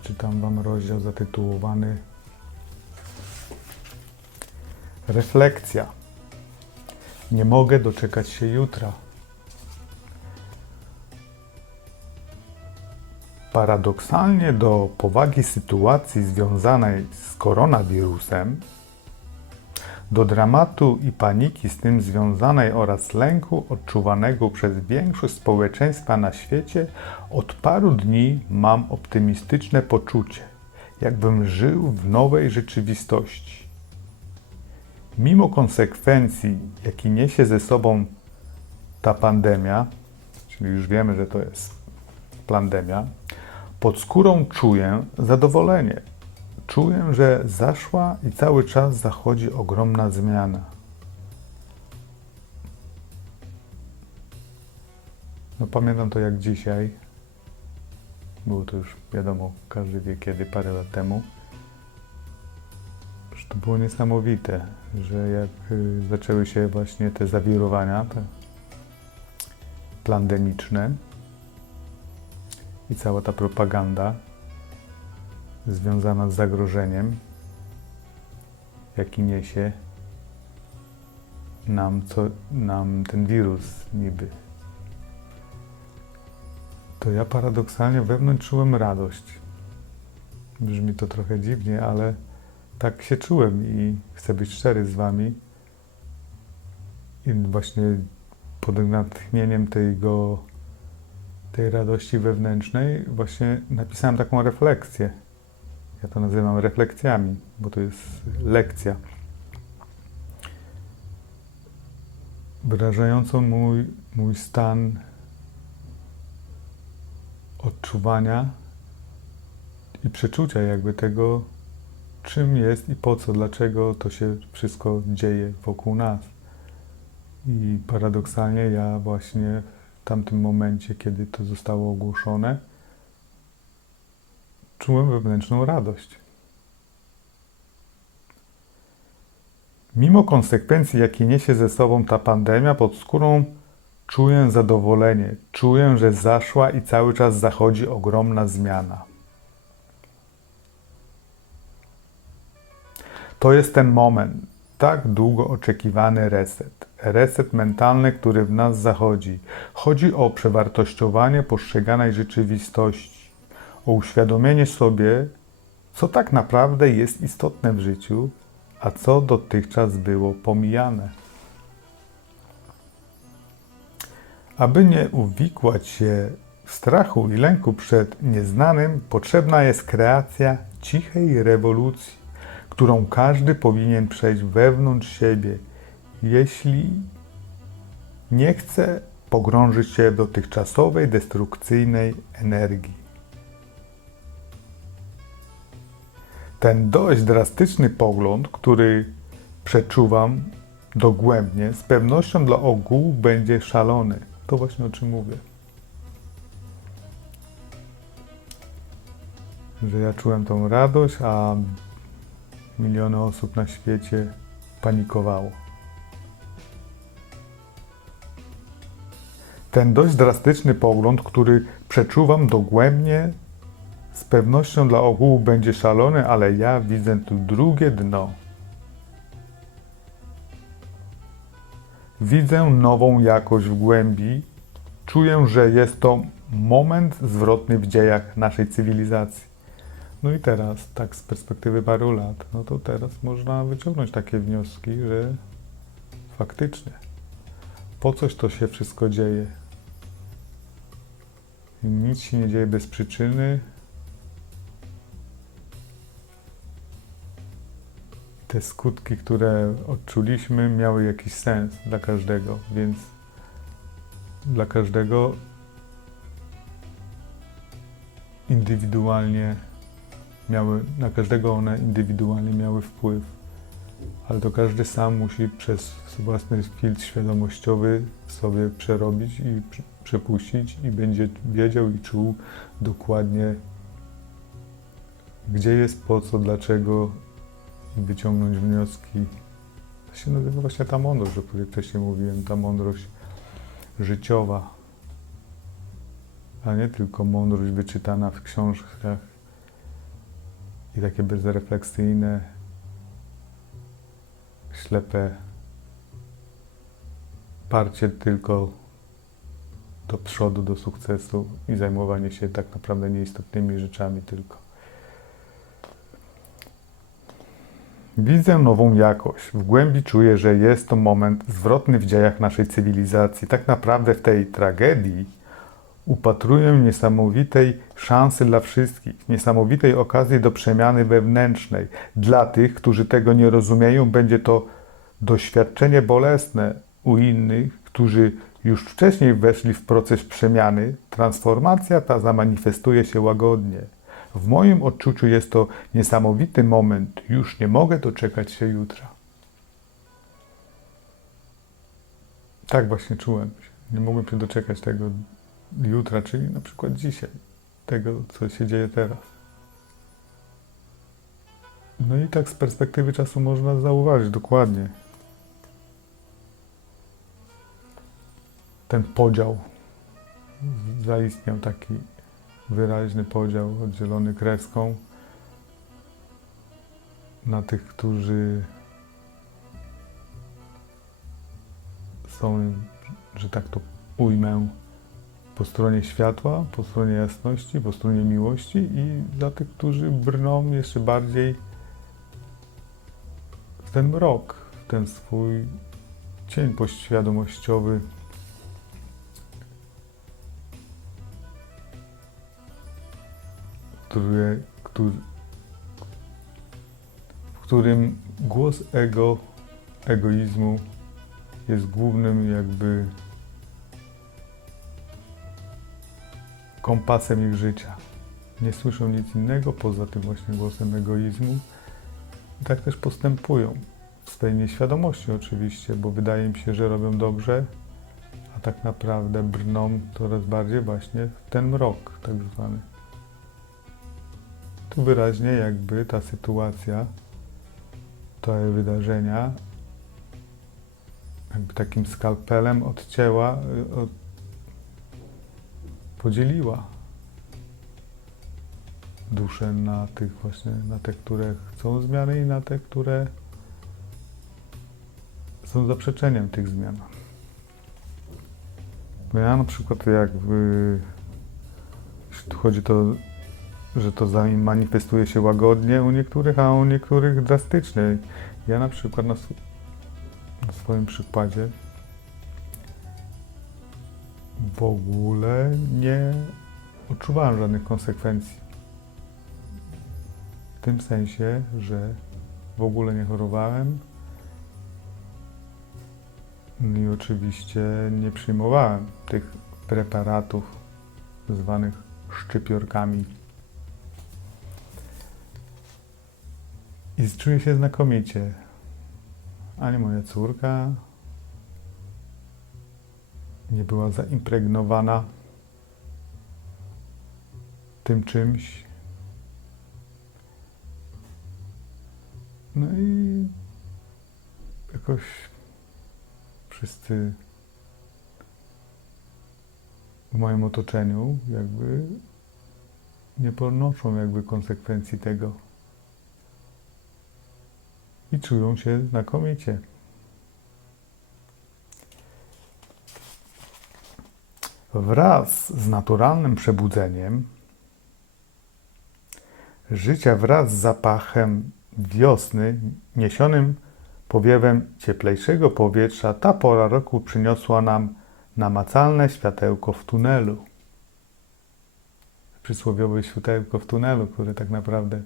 przeczytam Wam rozdział zatytułowany Refleksja. Nie mogę doczekać się jutra. Paradoksalnie do powagi sytuacji związanej z koronawirusem, do dramatu i paniki z tym związanej oraz lęku odczuwanego przez większość społeczeństwa na świecie, od paru dni mam optymistyczne poczucie, jakbym żył w nowej rzeczywistości. Mimo konsekwencji, jakie niesie ze sobą ta pandemia, czyli już wiemy, że to jest pandemia, pod skórą czuję zadowolenie. Czuję, że zaszła i cały czas zachodzi ogromna zmiana. No pamiętam to jak dzisiaj. Było to już wiadomo, każdy wie kiedy, parę lat temu. To było niesamowite, że jak y, zaczęły się właśnie te zawirowania te pandemiczne i cała ta propaganda związana z zagrożeniem, jaki niesie nam, co, nam ten wirus niby. To ja paradoksalnie wewnątrz czułem radość. Brzmi to trochę dziwnie, ale tak się czułem i chcę być szczery z Wami. I właśnie pod natchnieniem tego, tej radości wewnętrznej właśnie napisałem taką refleksję. Ja to nazywam refleksjami, bo to jest lekcja. Wyrażającą mój, mój stan odczuwania i przeczucia jakby tego, czym jest i po co, dlaczego to się wszystko dzieje wokół nas. I paradoksalnie ja właśnie w tamtym momencie, kiedy to zostało ogłoszone, czułem wewnętrzną radość. Mimo konsekwencji, jakie niesie ze sobą ta pandemia, pod skórą czuję zadowolenie. Czuję, że zaszła i cały czas zachodzi ogromna zmiana. To jest ten moment, tak długo oczekiwany reset. Reset mentalny, który w nas zachodzi. Chodzi o przewartościowanie postrzeganej rzeczywistości o uświadomienie sobie, co tak naprawdę jest istotne w życiu, a co dotychczas było pomijane. Aby nie uwikłać się w strachu i lęku przed nieznanym, potrzebna jest kreacja cichej rewolucji, którą każdy powinien przejść wewnątrz siebie, jeśli nie chce pogrążyć się w dotychczasowej destrukcyjnej energii. Ten dość drastyczny pogląd, który przeczuwam dogłębnie, z pewnością dla ogółu będzie szalony. To właśnie o czym mówię. Że ja czułem tą radość, a miliony osób na świecie panikowało. Ten dość drastyczny pogląd, który przeczuwam dogłębnie, z pewnością dla ogółu będzie szalony, ale ja widzę tu drugie dno. Widzę nową jakość w głębi. Czuję, że jest to moment zwrotny w dziejach naszej cywilizacji. No i teraz, tak z perspektywy paru lat, no to teraz można wyciągnąć takie wnioski, że faktycznie po coś to się wszystko dzieje. Nic się nie dzieje bez przyczyny, te skutki, które odczuliśmy, miały jakiś sens dla każdego, więc dla każdego indywidualnie miały, na każdego one indywidualnie miały wpływ, ale to każdy sam musi przez własny filtr świadomościowy sobie przerobić i prze- przepuścić i będzie wiedział i czuł dokładnie, gdzie jest, po co, dlaczego wyciągnąć wnioski. To się nazywa właśnie ta mądrość, o której wcześniej mówiłem, ta mądrość życiowa, a nie tylko mądrość wyczytana w książkach i takie bezrefleksyjne, ślepe parcie tylko do przodu, do sukcesu i zajmowanie się tak naprawdę nieistotnymi rzeczami tylko. Widzę nową jakość. W głębi czuję, że jest to moment zwrotny w dziejach naszej cywilizacji. Tak naprawdę w tej tragedii upatruję niesamowitej szansy dla wszystkich, niesamowitej okazji do przemiany wewnętrznej. Dla tych, którzy tego nie rozumieją, będzie to doświadczenie bolesne. U innych, którzy już wcześniej weszli w proces przemiany, transformacja ta zamanifestuje się łagodnie. W moim odczuciu jest to niesamowity moment. Już nie mogę doczekać się jutra. Tak właśnie czułem. Nie mogłem się doczekać tego jutra, czyli na przykład dzisiaj, tego, co się dzieje teraz. No i tak z perspektywy czasu można zauważyć dokładnie ten podział. Zaistniał taki wyraźny podział oddzielony kreską na tych, którzy są, że tak to ujmę, po stronie światła, po stronie jasności, po stronie miłości i za tych, którzy brną jeszcze bardziej w ten mrok, w ten swój cień poświadomościowy, który, który, w którym głos ego, egoizmu jest głównym jakby kompasem ich życia. Nie słyszą nic innego poza tym właśnie głosem egoizmu. I tak też postępują. W swej nieświadomości oczywiście, bo wydaje im się, że robią dobrze, a tak naprawdę brną coraz bardziej właśnie w ten mrok tak zwany. Tu wyraźnie jakby ta sytuacja, te wydarzenia jakby takim skalpelem odcięła, y, od, podzieliła duszę na tych właśnie, na te, które chcą zmiany i na te, które są zaprzeczeniem tych zmian. Bo ja na przykład jakby jeśli tu chodzi to, że to manifestuje się łagodnie u niektórych, a u niektórych drastycznie. Ja na przykład na, sw- na swoim przykładzie w ogóle nie odczuwałem żadnych konsekwencji. W tym sensie, że w ogóle nie chorowałem i oczywiście nie przyjmowałem tych preparatów zwanych szczypiorkami. I czuję się znakomicie. Ani moja córka nie była zaimpregnowana tym czymś. No i jakoś wszyscy w moim otoczeniu jakby nie ponoszą jakby konsekwencji tego i czują się znakomicie. Wraz z naturalnym przebudzeniem życia wraz z zapachem wiosny, niesionym powiewem cieplejszego powietrza, ta pora roku przyniosła nam namacalne światełko w tunelu. Przysłowiowe światełko w tunelu, które tak naprawdę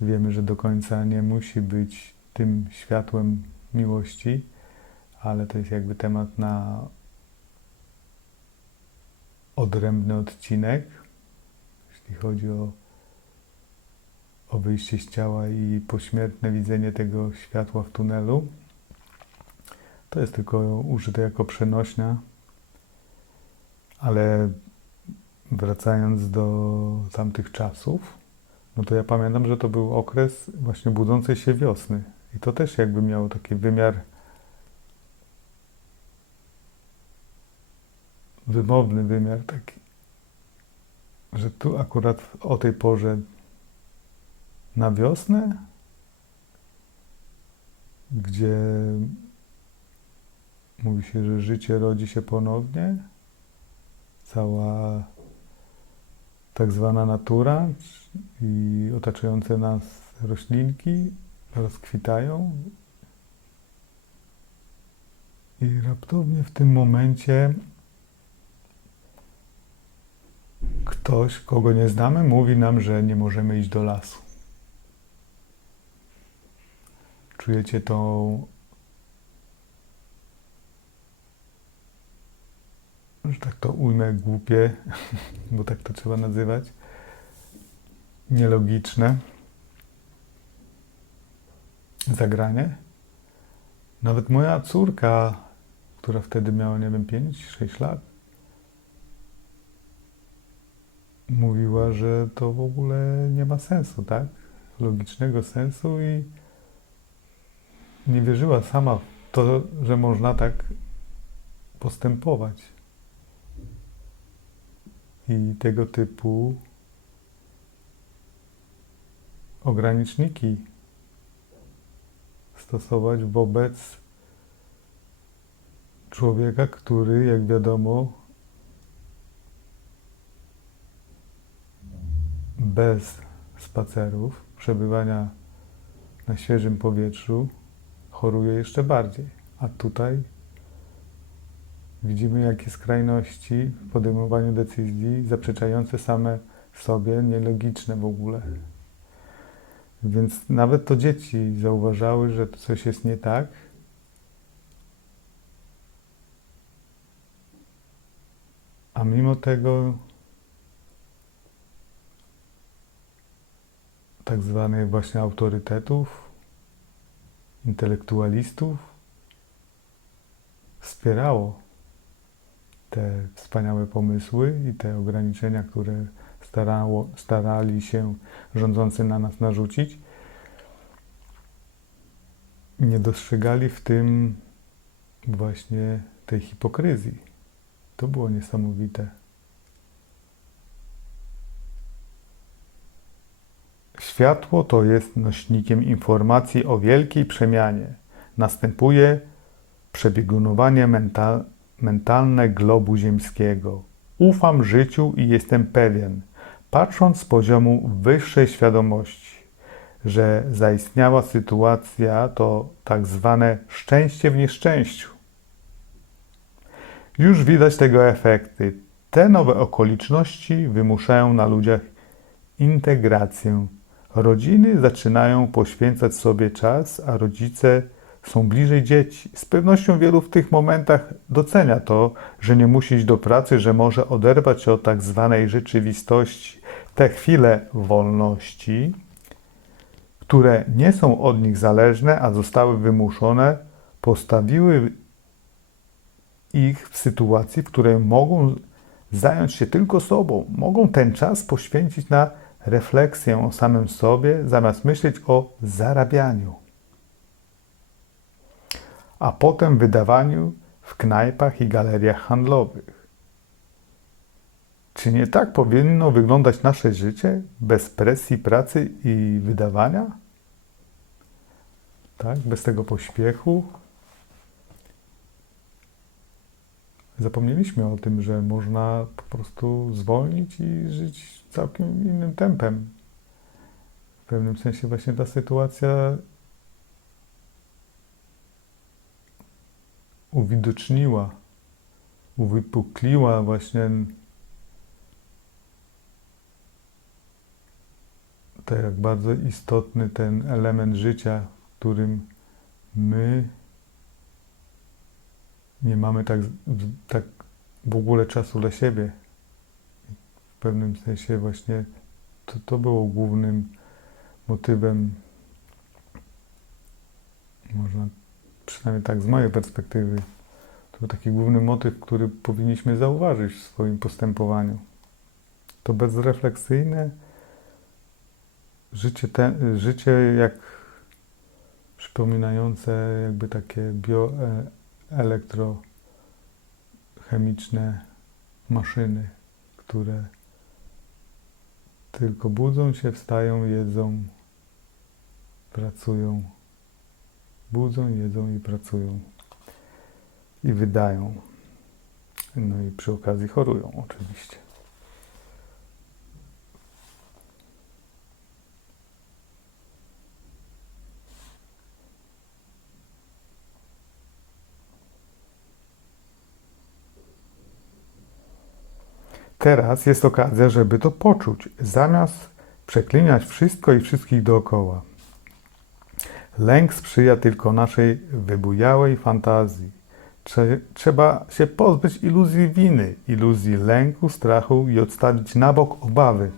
wiemy, że do końca nie musi być tym światłem miłości, ale to jest jakby temat na odrębny odcinek, jeśli chodzi o, o wyjście z ciała i pośmiertne widzenie tego światła w tunelu. To jest tylko użyte jako przenośnia, ale wracając do tamtych czasów, no to ja pamiętam, że to był okres właśnie budzącej się wiosny. I to też jakby miało taki wymiar wymowny wymiar taki, że tu akurat o tej porze na wiosnę, gdzie mówi się, że życie rodzi się ponownie, cała tak zwana natura i otaczające nas roślinki rozkwitają. I raptownie w tym momencie ktoś, kogo nie znamy, mówi nam, że nie możemy iść do lasu. Czujecie tą, że tak to ujmę, głupie, bo tak to trzeba nazywać, nielogiczne zagranie. Nawet moja córka, która wtedy miała, nie wiem, 5-6 lat, mówiła, że to w ogóle nie ma sensu, tak? Logicznego sensu i nie wierzyła sama w to, że można tak postępować. I tego typu ograniczniki stosować wobec człowieka, który, jak wiadomo, bez spacerów, przebywania na świeżym powietrzu, choruje jeszcze bardziej. A tutaj widzimy, jakie skrajności w podejmowaniu decyzji zaprzeczające same sobie, nielogiczne w ogóle. Więc nawet to dzieci zauważały, że coś jest nie tak. A mimo tego tak zwanych właśnie autorytetów, intelektualistów wspierało te wspaniałe pomysły i te ograniczenia, które starało, starali się rządzący na nas narzucić, nie dostrzegali w tym właśnie tej hipokryzji. To było niesamowite. Światło to jest nośnikiem informacji o wielkiej przemianie. Następuje przebiegunowanie mental, mentalne globu ziemskiego. Ufam życiu i jestem pewien, patrząc z poziomu wyższej świadomości, że zaistniała sytuacja to tak zwane szczęście w nieszczęściu. Już widać tego efekty. Te nowe okoliczności wymuszają na ludziach integrację. Rodziny zaczynają poświęcać sobie czas, a rodzice są bliżej dzieci. Z pewnością wielu w tych momentach docenia to, że nie musi iść do pracy, że może oderwać się od tak zwanej rzeczywistości. Te chwile wolności, które nie są od nich zależne, a zostały wymuszone, postawiły ich w sytuacji, w której mogą zająć się tylko sobą, mogą ten czas poświęcić na refleksję o samym sobie, zamiast myśleć o zarabianiu a potem wydawaniu w knajpach i galeriach handlowych. Czy nie tak powinno wyglądać nasze życie bez presji pracy i wydawania? Tak, bez tego pośpiechu. Zapomnieliśmy o tym, że można po prostu zwolnić i żyć całkiem innym tempem. W pewnym sensie właśnie ta sytuacja uwidoczniła, uwypukliła właśnie to, jak bardzo istotny ten element życia, w którym my nie mamy tak, tak w ogóle czasu dla siebie. W pewnym sensie właśnie to, to było głównym motywem, można przynajmniej tak z mojej perspektywy, to był taki główny motyw, który powinniśmy zauważyć w swoim postępowaniu. To bezrefleksyjne życie, te, życie jak przypominające jakby takie bioelektrochemiczne maszyny, które tylko budzą się, wstają, jedzą pracują. Budzą, jedzą i pracują. I wydają. No i przy okazji chorują oczywiście. Teraz jest okazja, żeby to poczuć, zamiast przeklinać wszystko i wszystkich dookoła. Lęk sprzyja tylko naszej wybujałej fantazji. Trze- Trzeba się pozbyć iluzji winy, iluzji lęku, strachu i odstawić na bok obawy.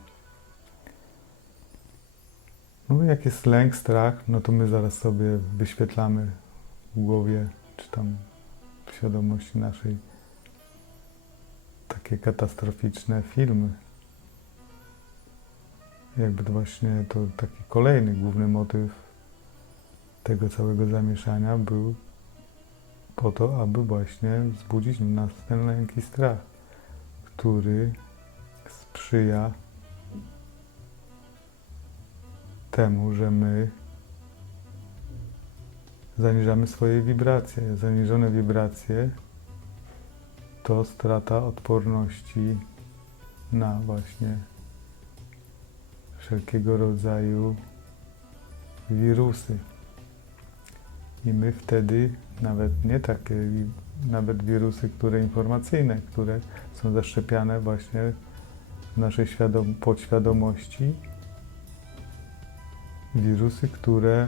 No jak jest lęk, strach, no to my zaraz sobie wyświetlamy w głowie, czy tam w świadomości naszej takie katastroficzne filmy. Jakby to właśnie to taki kolejny główny motyw tego całego zamieszania był po to, aby właśnie wzbudzić nas ten lęk i strach, który sprzyja temu, że my zaniżamy swoje wibracje. Zaniżone wibracje to strata odporności na właśnie wszelkiego rodzaju wirusy. I my wtedy nawet nie takie, nawet wirusy, które informacyjne, które są zaszczepiane właśnie w naszej świadom- podświadomości, wirusy, które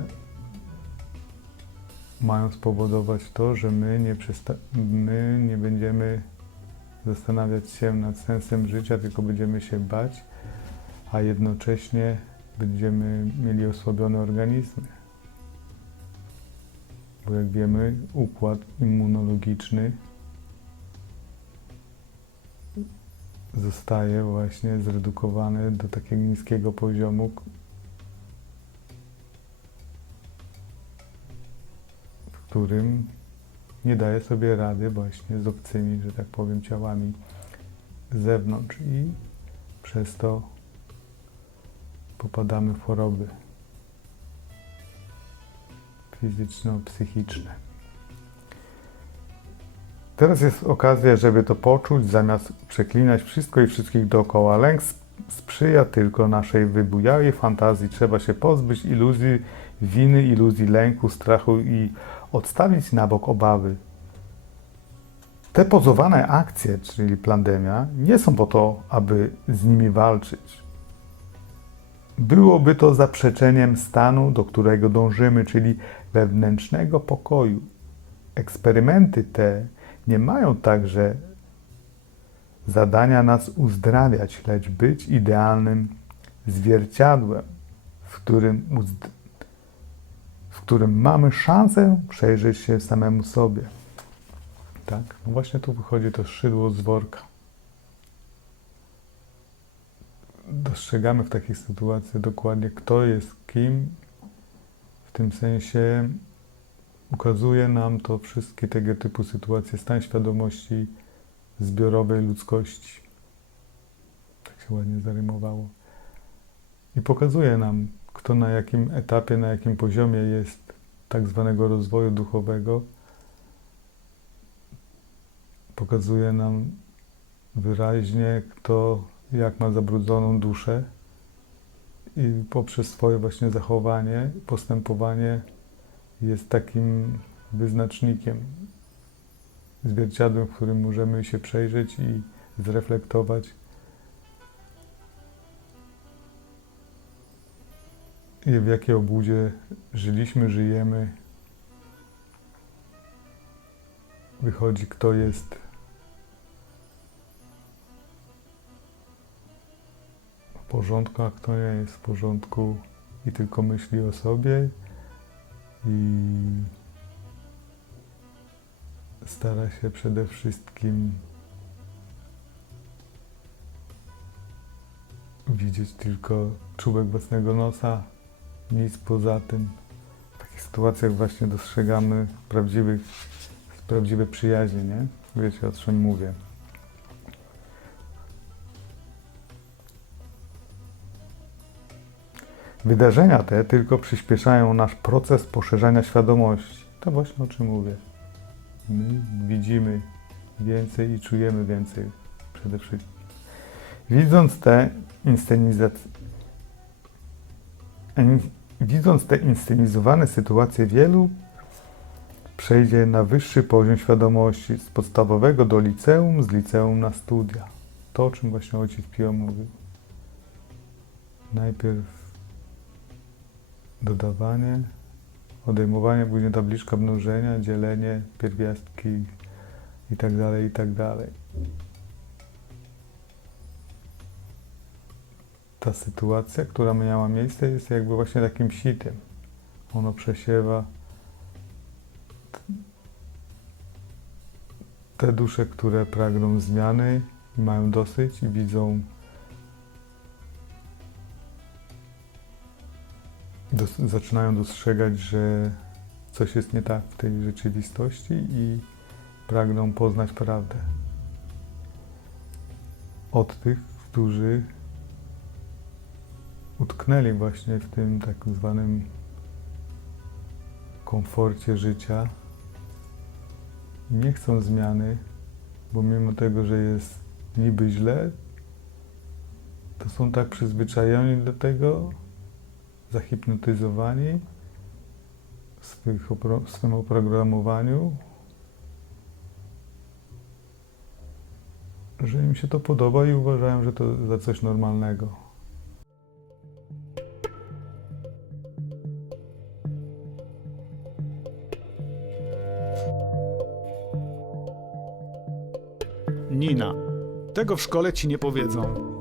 mają spowodować to, że my nie, my nie będziemy zastanawiać się nad sensem życia, tylko będziemy się bać, a jednocześnie będziemy mieli osłabione organizmy. Bo jak wiemy, układ immunologiczny zostaje właśnie zredukowany do takiego niskiego poziomu, którym nie daje sobie rady właśnie z obcymi, że tak powiem, ciałami z zewnątrz i przez to popadamy w choroby fizyczno-psychiczne. Teraz jest okazja, żeby to poczuć, zamiast przeklinać wszystko i wszystkich dookoła. Lęk sp- sprzyja tylko naszej wybujałej fantazji. Trzeba się pozbyć iluzji winy, iluzji lęku, strachu i odstawić na bok obawy. Te pozowane akcje, czyli pandemia, nie są po to, aby z nimi walczyć. Byłoby to zaprzeczeniem stanu, do którego dążymy, czyli wewnętrznego pokoju. Eksperymenty te nie mają także zadania nas uzdrawiać, lecz być idealnym zwierciadłem, w którym, uzd- w którym mamy szansę przejrzeć się samemu sobie. Tak? No właśnie tu wychodzi to szydło z worka. Dostrzegamy w takich sytuacjach dokładnie, kto jest kim. W tym sensie ukazuje nam to wszystkie tego typu sytuacje, stan świadomości zbiorowej ludzkości. Tak się ładnie zarymowało. I pokazuje nam, kto na jakim etapie, na jakim poziomie jest tak zwanego rozwoju duchowego. Pokazuje nam wyraźnie, kto jak ma zabrudzoną duszę i poprzez swoje właśnie zachowanie, postępowanie jest takim wyznacznikiem, zwierciadłem, w którym możemy się przejrzeć i zreflektować. I w jakiej obudzie żyliśmy, żyjemy. Wychodzi, kto jest w porządku, a kto nie jest w porządku i tylko myśli o sobie i stara się przede wszystkim widzieć tylko czubek własnego nosa, nic poza tym. W takich sytuacjach właśnie dostrzegamy prawdziwych, prawdziwe przyjaźnie, nie? Wiecie o czym mówię. Wydarzenia te tylko przyspieszają nasz proces poszerzania świadomości. To właśnie o czym mówię. My widzimy więcej i czujemy więcej przede wszystkim. Widząc te inscenizacje, in- widząc te inscenizowane sytuacje wielu przejdzie na wyższy poziom świadomości z podstawowego do liceum, z liceum na studia. To, o czym właśnie ojciec Pio mówił. Najpierw dodawanie, odejmowanie, później tabliczka mnożenia, dzielenie, pierwiastki i tak Ta sytuacja, która miała miejsce, jest jakby właśnie takim sitem. Ono przesiewa te dusze, które pragną zmiany i mają dosyć i widzą dos- zaczynają dostrzegać, że coś jest nie tak w tej rzeczywistości i pragną poznać prawdę. Od tych, którzy utknęli właśnie w tym tak zwanym komforcie życia i nie chcą zmiany, bo mimo tego, że jest niby źle, to są tak przyzwyczajeni do tego, zahipnotyzowani w swych opro- w swym oprogramowaniu, że im się to podoba i uważają, że to za coś normalnego. Tego w szkole ci nie powiedzą.